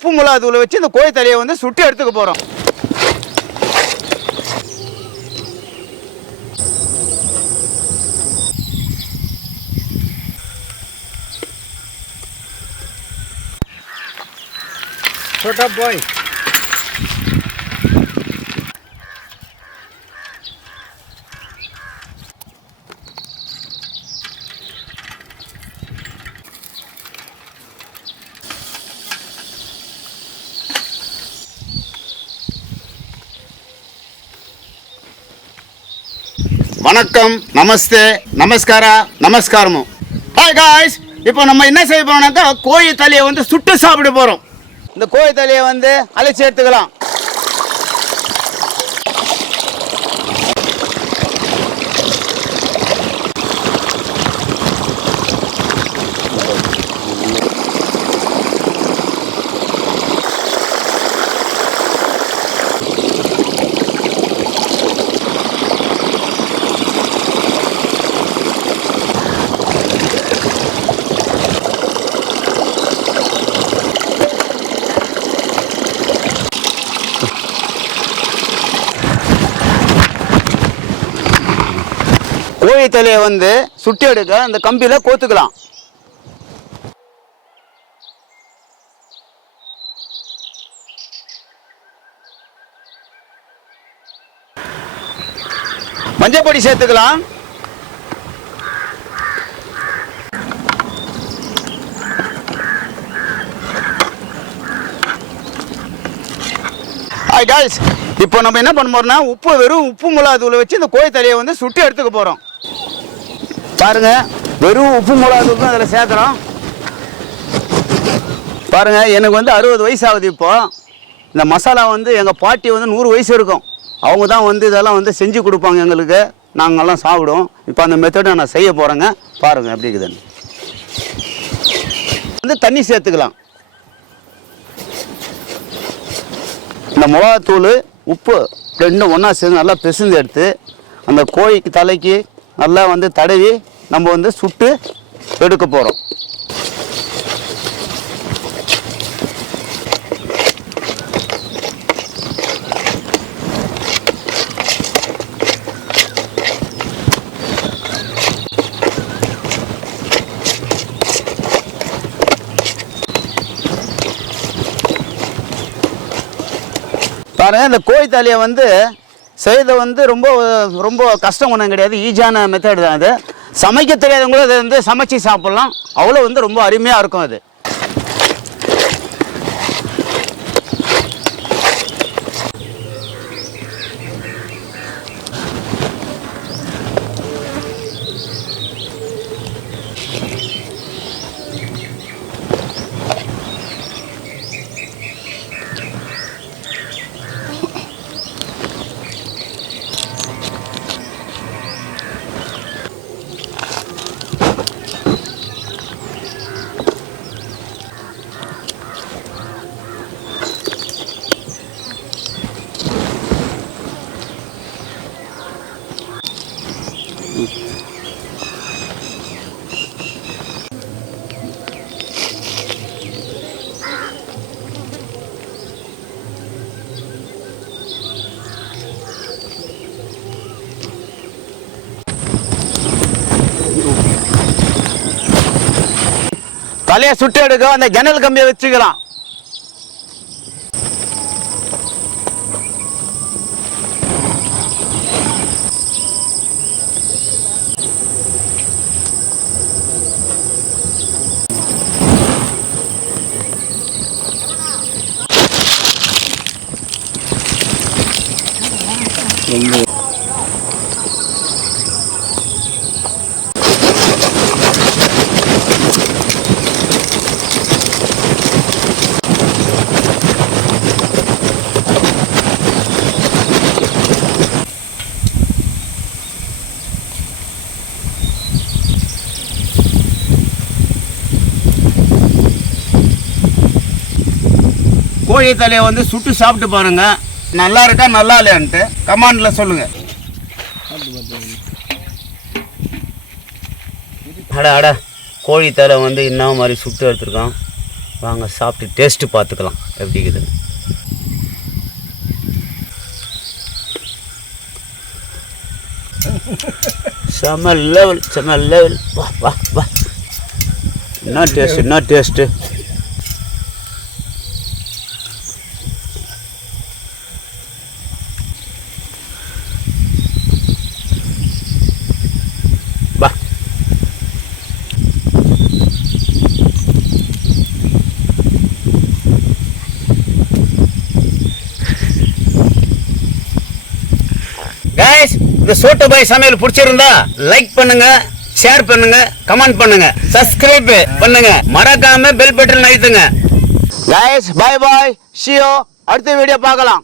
உப்பு மிளகாத்தூளை வச்சு இந்த கோழி தலையை வந்து சுட்டு எடுத்துக்க போகிறோம். छोटा बॉय வணக்கம், நமஸ்தே, நமஸ்காரா, நமஸ்காரமும். ஹாய் காய்ஸ், இப்போ நம்ம என்ன செய்ய போறோம்னாக்கா கோழி தலையை வந்து சுட்டு சாப்பிட போகிறோம். இந்த கோழி தலையை வந்து அழைச்சி எடுத்துக்கலாம். கோழி தலையை வந்து சுட்டி எடுக்க அந்த கம்பியில் கோத்துக்கலாம். மஞ்சள் பொடி சேர்த்துக்கலாம். ஹாய் காய்ஸ், இப்போ நம்ம என்ன பண்ண போறோம்னா வெறும் உப்பு மிளகாத்தூளை வச்சு இந்த கோழி தலையை வந்து சுட்டி எடுத்துக்க போகிறோம். பாருங்க, வெறும் உப்பு மிளகாத்தூள் தான் அதில் சேர்க்குறோம். பாருங்க, எனக்கு வந்து 60 வயசு ஆகுது. இப்போ இந்த மசாலா வந்து எங்கள் பாட்டி வந்து 100 வயசு இருக்கும். அவங்க தான் வந்து இதெல்லாம் வந்து செஞ்சு கொடுப்பாங்க எங்களுக்கு. நாங்கள்லாம் சாப்பிடுவோம். இப்போ அந்த மெத்தடை நான் செய்ய போகிறேங்க. பாருங்கள் எப்படி இருக்குதுன்னு. வந்து தண்ணி சேர்த்துக்கலாம். இந்த மிளகாத்தூள் உப்பு ரெண்டும் ஒன்றா சேர்ந்து நல்லா பிசைஞ்சு எடுத்து அந்த கோழிக்கு தலைக்கு நல்லா வந்து தடவி நம்ம வந்து சுட்டு எடுக்க போகிறோம். பாருங்கள், இந்த கோழி தலையை வந்து செய்த வந்து ரொம்ப கஷ்டம் ஒன்றும் கிடையாது. ஈஸியான மெத்தட் தான் அது. சமைக்க தெரியாதவங்களும் அதை வந்து சமைச்சு சாப்பிட்லாம். அவ்வளோ வந்து ரொம்ப அருமையாக இருக்கும் அது. தலையை சுட்டு எடுக்க அந்த ஜன்னல் கம்பியை வச்சுக்கலாம். கோழி தலையை வந்து சுட்டு சாப்பிட்டு பாருங்க, நல்லா இருக்கா நல்லா இல்லையான்ட்டு கமெண்ட்ல சொல்லுங்க. அட கோழி தலை வந்து என்ன மாதிரி சுட்டு எடுத்துருக்கான். வாங்க சாப்பிட்டு டேஸ்ட்டு பார்த்துக்கலாம் எப்படி இருக்குதுன்னு. செம லெவல் வா வா வா. என்ன டேஸ்ட்டு வா. கைஸ், இந்த சோட்டா பாய் சமையல் பிடிச்சிருந்தா லைக் பண்ணுங்க, ஷேர் பண்ணுங்க, கமெண்ட் பண்ணுங்க, சப்ஸ்கிரைப் பண்ணுங்க, மறக்காம பெல் பட்டன் அழுத்துங்க. Guys, bye bye, see you. அடுத்த வீடியோ பார்க்கலாம்.